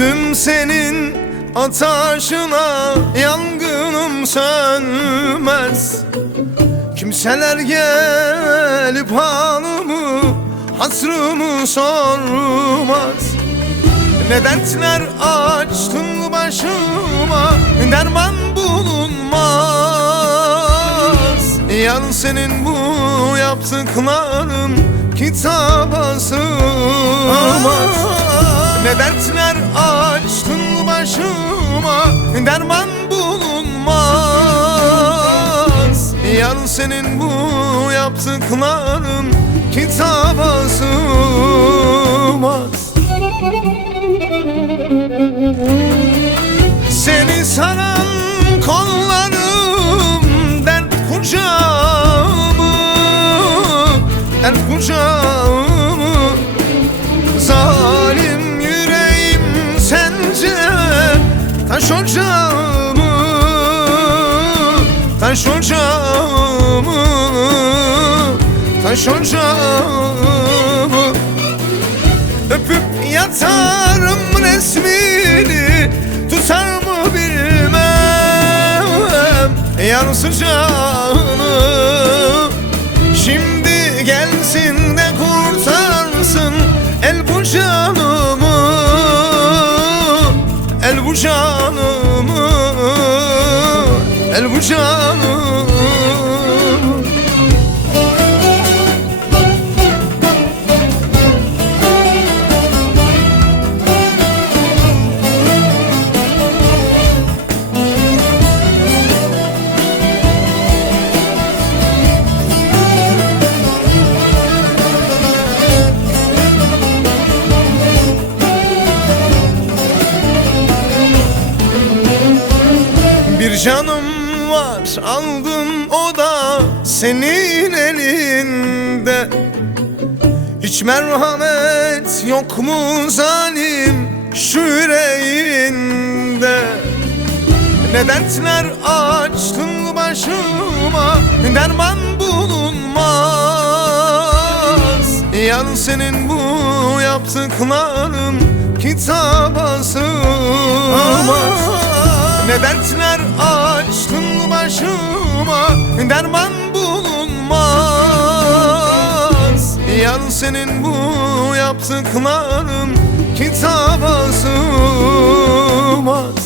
Düştüm senin ataşına, yangınım sönmez. Kimseler gelip halımı, hasrımı sormaz. Ne dertler açtın başıma, derman bulunmaz. Yar senin bu yaptıkların kitaba sığmaz. Ne dertler açtın başıma, derman bulunmaz. Yar senin bu yaptıkların kitaba sığmaz. Seni saran kollarım dert kucağımı, dert kucağımı. Zalim yüreğim sence taş ocağımı, taş ocağımı, taş ocağımı. Öpüp yatarım resmini, tutar mı bilmem yar sıcağını. Şimdi gelsin de kurtarsın el bu canımı, el bu canımı, el bu canımı. Bir canım var aldım, o da senin elinde. Hiç merhamet yok mu zalim şu yüreğinde? Ne dertler açtın başıma, derman bulunmaz. Yar senin bu yaptıkların kitaba sığmaz. Ne dertler açtın başıma, derman bulunmaz. Yar senin bu yaptıkların kitaba sığmaz.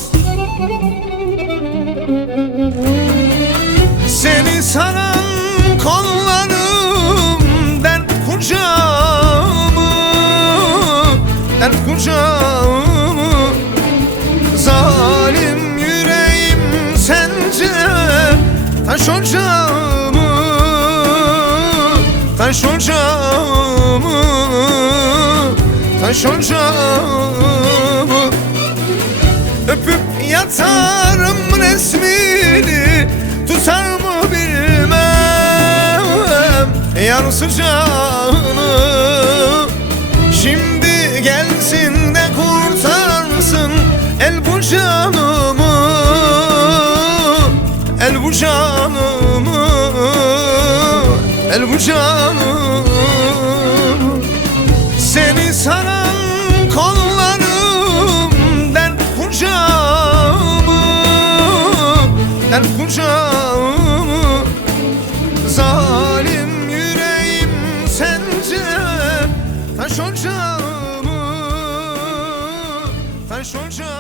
Seni saran kollarım dert kucağımı, dert kucağımı. Zalim yüreğim sence taş ocağımı, taş ocağımı, taş ocağımı. Öpüp yatarım resmini, tutar mı bilmem yar sıcağını. Şimdi gelsin de kurtarsın el bu canımı, el bu canımı, el bu canımı. Seni saran kollarım dert kucağımı, dert kucağımı. Zalim yüreğim sence taş ocağımı, taş ocağımı.